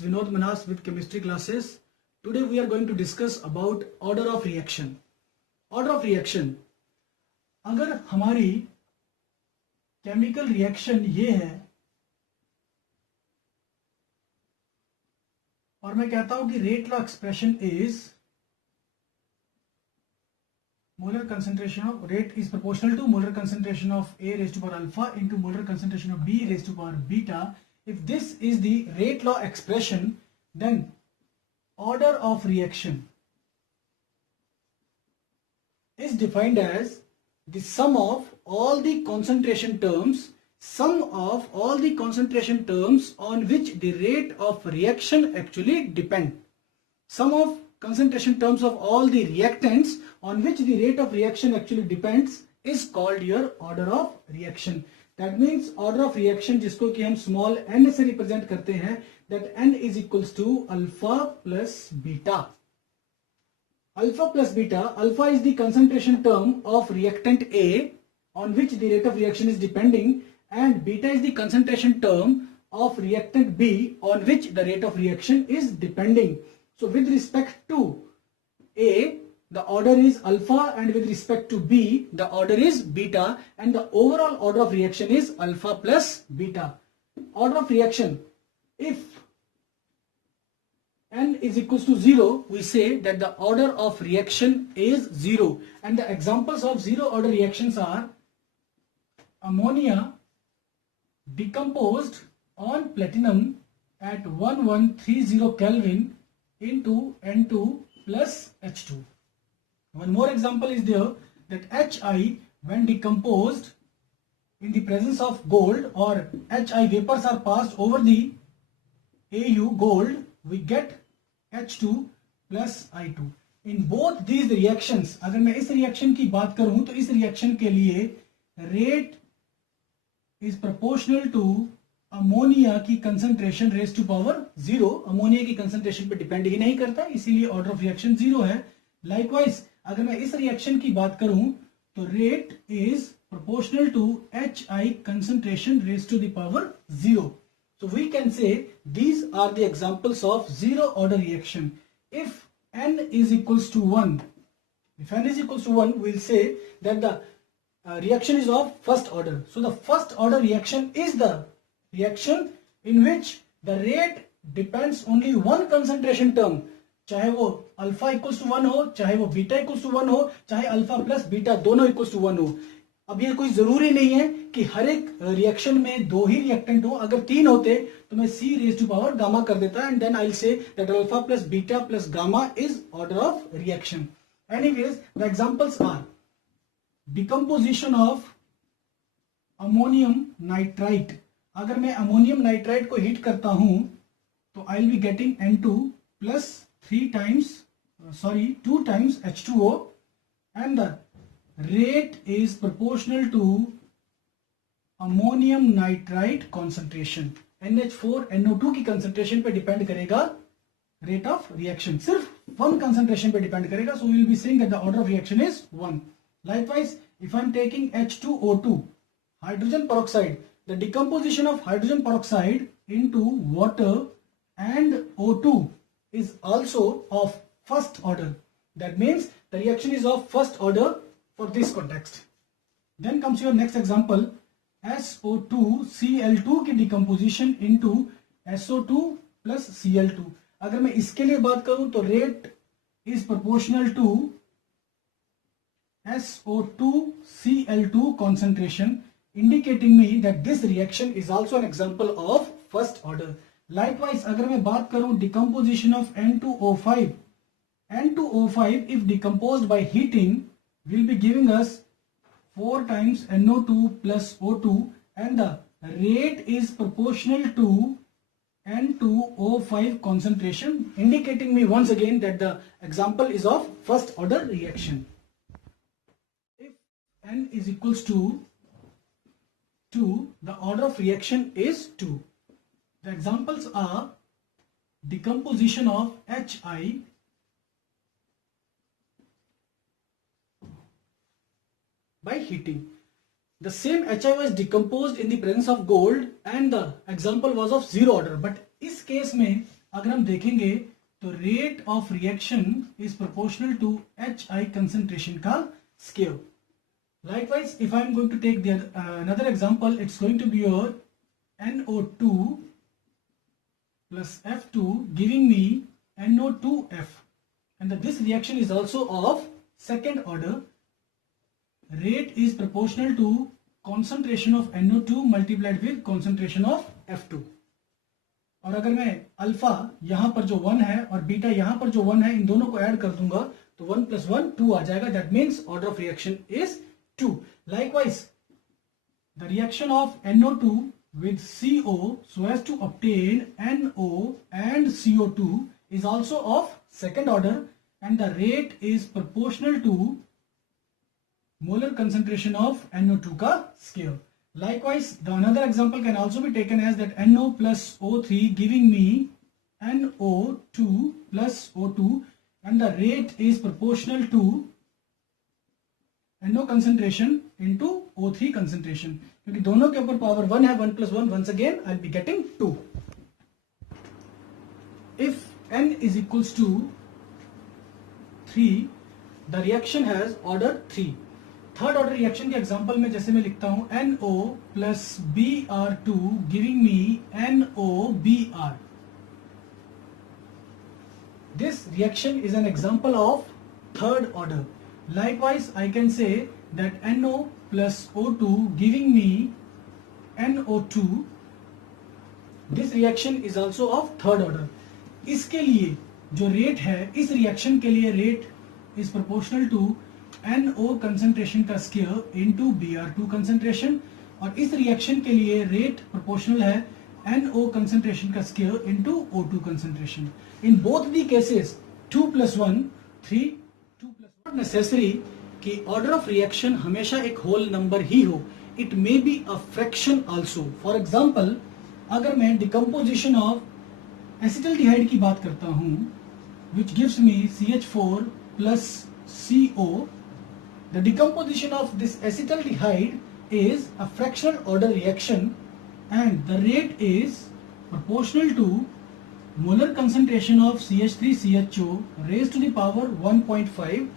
Vinod Manas with chemistry classes. Today we are going to discuss about order of reaction. Order of reaction. अगर हमारी chemical reaction ये है और मैं कहता हूं कि rate law expression is molar concentration of rate is proportional to molar concentration of A raised to power alpha into molar concentration of B raised to power beta. If this is the rate law expression, then order of reaction is defined as the sum of all the concentration terms on which the rate of reaction actually depend. Sum of concentration terms of all the reactants on which the rate of reaction actually depends is called your order of reaction. That means order of reaction जिसको कि हम small n से represent करते हैं, that n is equals to alpha plus beta. Alpha plus beta, alpha is the concentration term of reactant A on which the rate of reaction is depending, and beta is the concentration term of reactant B on which the rate of reaction is depending. So with respect to A, the order is alpha, and with respect to B, the order is beta, and the overall order of reaction is alpha plus beta. Order of reaction, if n is equals to 0, we say that the order of reaction is 0. And the examples of zero order reactions are ammonia decomposed on platinum at 1130 Kelvin into N2 plus H2. One more example is there, that Hi when decomposed in the presence of gold, or Hi vapors are passed over the Au gold, we get H2 plus I2. In both these reactions, अगर मैं इस reaction की बात करूं तो इस reaction के लिए rate is proportional to ammonia की concentration raise to power 0. Ammonia की कंसंट्रेशन पे डिपेंड ही नहीं करता, इसीलिए ऑर्डर ऑफ रिएक्शन 0 है. लाइकवाइज अगर मैं इस रिएक्शन की बात करूं तो rate is proportional to Hi concentration raise to the power 0. So we can say these are the examples of zero order reaction. If n is equals to 1, if n is equals to 1, we'll say that the reaction is of first order. So the first order reaction is the reaction in which the rate depends only one concentration term, चाहे वो alpha equals to 1 हो, चाहे वो beta equals to 1 हो, चाहे alpha plus beta दोनों equals to 1 हो. अब ये कोई जरूरी नहीं है कि हर एक रिएक्शन में दो ही रिएक्टेंट हो. अगर 3 होते तो मैं C raise to power gamma कर देता, and then I will say that alpha plus beta plus gamma is order of reaction. Anyways the examples are decomposition of ammonium nitrite. अगर मैं अमोनियम नाइट्राइट को हीट करता हूं तो I will be getting N2 plus 2 times H2O, and the rate is proportional to ammonium nitrite concentration. NH4NO2 की concentration पे depend करेगा rate of reaction, सिर्फ one concentration पे डिपेंड करेगा. So we will be saying that the order of reaction is 1. Likewise, if I am taking H2O2, hydrogen peroxide, the decomposition of hydrogen peroxide into water and O2 is also of first order. That means the reaction is of first order for this context. Then comes your next example, SO2Cl2 की decomposition into SO2 plus Cl2. अगर मैं इसके लिए बात करूं तो rate is proportional to SO2Cl2 concentration, indicating me that this reaction is also an example of first order. Likewise, अगर मैं बात करूं decomposition of N2O5, N2O5 if decomposed by heating will be giving us 4 times NO2 plus O2, and the rate is proportional to N2O5 concentration, indicating me once again that the example is of first order reaction. If N is equals to 2, the order of reaction is 2. The examples are decomposition of Hi by heating. The same HI was decomposed in the presence of gold, and the example was of zero order. But इस case में अगर हम देखेंगे तो rate of reaction is proportional to HI concentration का scale. Likewise, if I am going to take the another example, it's going to be your NO2 plus F2 giving me NO2F, and this reaction is also of second order. Rate is proportional to concentration of NO2 multiplied with concentration of F2. और अगर मैं alpha यहां पर जो 1 है और beta यहां पर जो 1 है, इन दोनों को ऐड कर दूंगा तो 1 + 1 2 आ जाएगा. That means order of reaction is 2. Likewise, the reaction of NO2 with CO so as to obtain NO and CO2 is also of second order, and the rate is proportional to molar concentration of NO2 का scale. Likewise, the another example can also be taken as that NO plus O3 giving me NO2 plus O2, and the rate is proportional to NO concentration into O3 concentration. क्योंकि दोनों के ऊपर power 1 है, 1 + 1 once again I'll be getting 2. If N is equals to 3, the reaction has order 3. Third order reaction के example में जैसे मैं लिखता हूं NO plus Br2 giving me NOBr. This reaction is an example of third order. Likewise, I can say that NO plus O2 giving me NO2. This reaction is also of third order. इसके लिए जो rate है, इस reaction के लिए rate is proportional to NO concentration का square into Br2 concentration, और इस रिएक्शन के लिए रेट प्रोपोर्शनल है NO कंसंट्रेशन का square into O2 concentration. In both the cases 2 + 1 3. 2 + 1 necessary कि ऑर्डर ऑफ रिएक्शन हमेशा एक होल नंबर ही हो. It may be a fraction also. For example, अगर मैं डिकम्पोजिशन ऑफ एसिटल्डिहाइड की बात करता हूं which gives me CH4 plus CO. The decomposition of this acetaldehyde is a fractional order reaction, and the rate is proportional to molar concentration of CH3CHO raised to the power 1.5.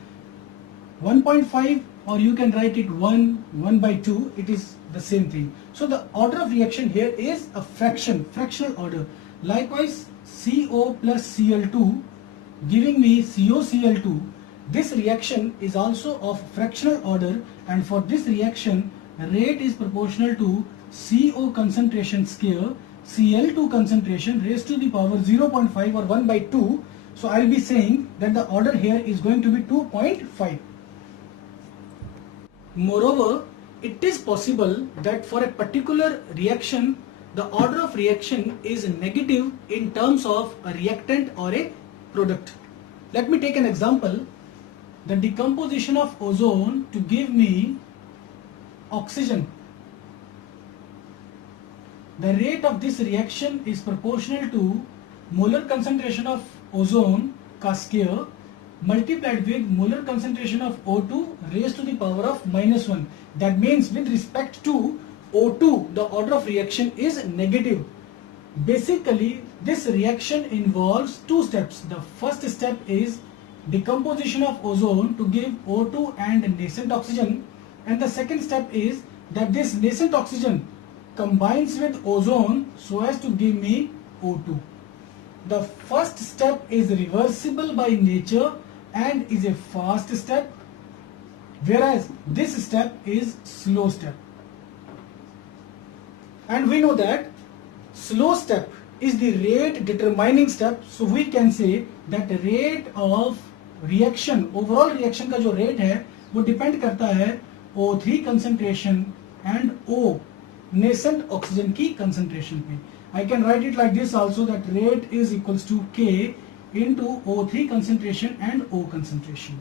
1.5, or you can write it 1/2. It is the same thing. So the order of reaction here is a fractional order. Likewise, CO plus Cl2 giving me COCl2. This reaction is also of fractional order, and for this reaction rate is proportional to CO concentration square Cl2 concentration raised to the power 0.5 or 1/2. So I'll be saying that the order here is going to be 2.5. Moreover, it is possible that for a particular reaction the order of reaction is negative in terms of a reactant or a product. Let me take an example. The decomposition of ozone to give me oxygen. The rate of this reaction is proportional to molar concentration of ozone का square multiplied with molar concentration of O2 raised to the power of -1. That means with respect to O2 the order of reaction is negative. Basically, this reaction involves two steps. The first step is decomposition of ozone to give O2 and nascent oxygen, and the second step is that this nascent oxygen combines with ozone so as to give me O2. The first step is reversible by nature and is a fast step, whereas this step is slow step. And we know that slow step is the rate determining step, so we can say that rate of reaction, overall reaction का जो rate है वो depend करता है O3 कंसंट्रेशन and O nascent oxygen की concentration पे. I can write it like this also, that rate is equals to K into O3 concentration and O concentration.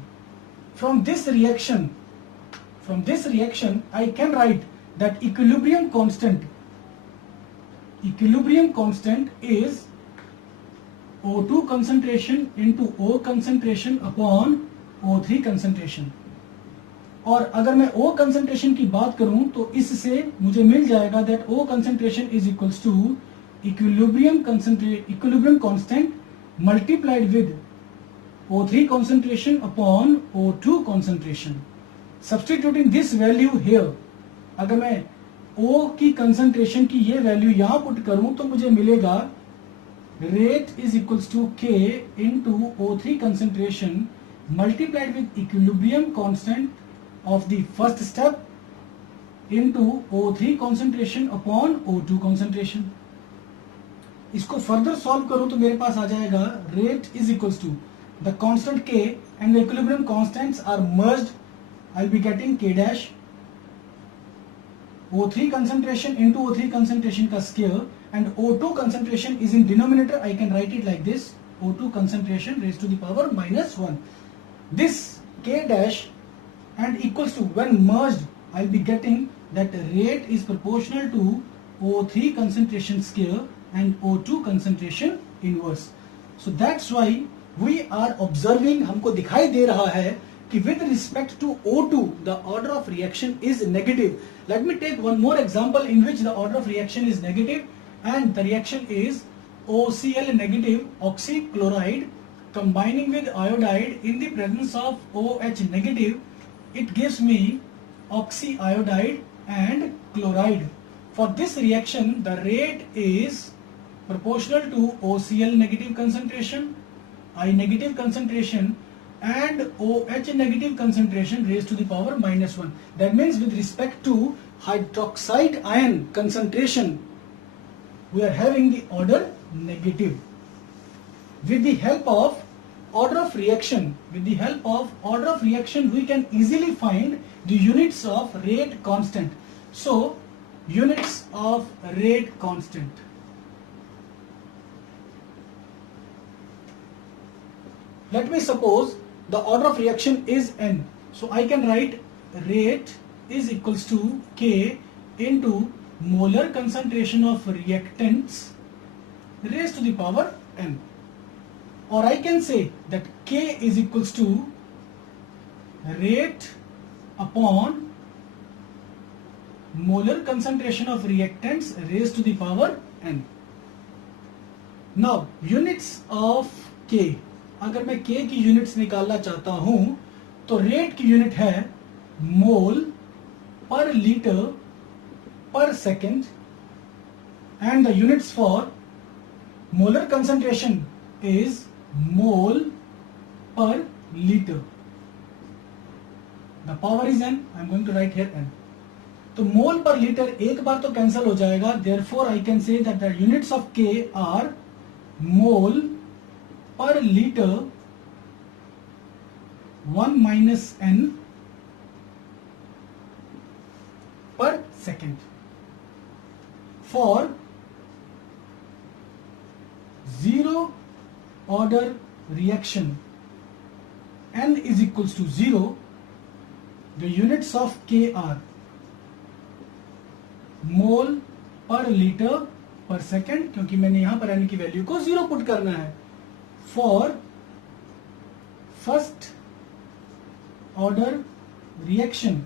From this reaction I can write that equilibrium constant is O2 concentration into O concentration upon O3 concentration. और अगर मैं O concentration की बात करूं तो इससे मुझे मिल जाएगा that O concentration is equals to equilibrium constant multiplied with O3 concentration upon O2 concentration. Substituting this value here, अगर मैं O की कंसंट्रेशन की ये वैल्यू यहां पुट करूं तो मुझे मिलेगा rate is equals to K into O3 concentration multiplied with equilibrium constant of the first step into O3 concentration upon O2 concentration. इसको फर्दर सॉल्व करूं तो मेरे पास आ जाएगा rate is equals to the constant K and the equilibrium constants are merged. I'll be getting K dash O3 concentration into O3 concentration का square and O2 concentration is in denominator. I can write it like this, O2 concentration raised to the power minus 1. This K dash and equals to, when merged I'll be getting that rate is proportional to O3 concentration square and O2 concentration inverse. So that's why we are observing, हमको दिखाई दे रहा है कि with respect to O2 the order of reaction is negative. Let me take one more example in which the order of reaction is negative, and the reaction is OCl negative oxychloride combining with iodide in the presence of OH negative. It gives me oxyiodide and chloride. For this reaction the rate is proportional to OCl negative concentration, I negative concentration and OH negative concentration raised to the power minus 1. That means with respect to hydroxide ion concentration we are having the order negative. With the help of order of reaction, we can easily find the units of rate constant. So units of rate constant. Let me suppose the order of reaction is n. So I can write rate is equals to K into molar concentration of reactants raised to the power n. Or I can say that K is equals to rate upon molar concentration of reactants raised to the power n. Now units of K, अगर मैं K की units निकालना चाहता हूं तो rate की unit है मोल per litre per second and the units for molar concentration is mole per litre. The power is n. I am going to write here n. तो मोल पर लीटर एक बार तो कैंसिल हो जाएगा, therefore I can say that the units of K are mole per liter 1 minus n per second. For zero order reaction n is equals to 0, the units of K are mole per liter per second, क्योंकि मैंने यहां पर n की value को 0 put करना है. For first order reaction,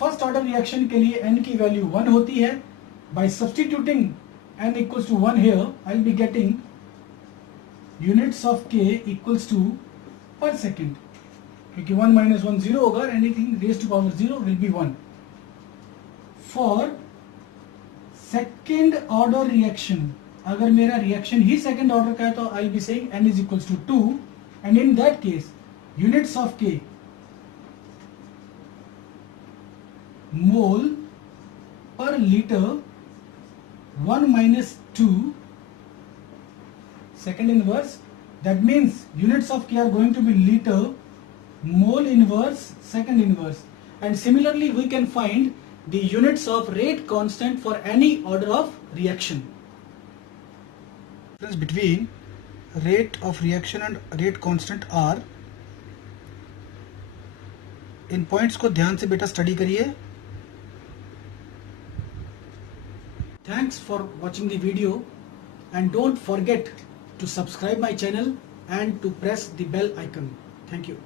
first order reaction के लिए n की वैल्यू 1 होती है. By substituting n equals to 1 here I will be getting units of k equals to per second, क्योंकि 1 माइनस 1 0 होगा, anything raise to power 0 will be 1. For second order reaction, अगर मेरा reaction ही second order का है तो I will be saying n is equals to 2, and in that case units of k mole per litre 1 minus 2 second inverse. That means units of K are going to be liter mole inverse second inverse. And similarly we can find the units of rate constant for any order of reaction. Difference between rate of reaction and rate constant are, in points को ध्यान से बेटा study करिए. Thanks for watching the video, and don't forget to subscribe my channel and to press the bell icon. Thank you.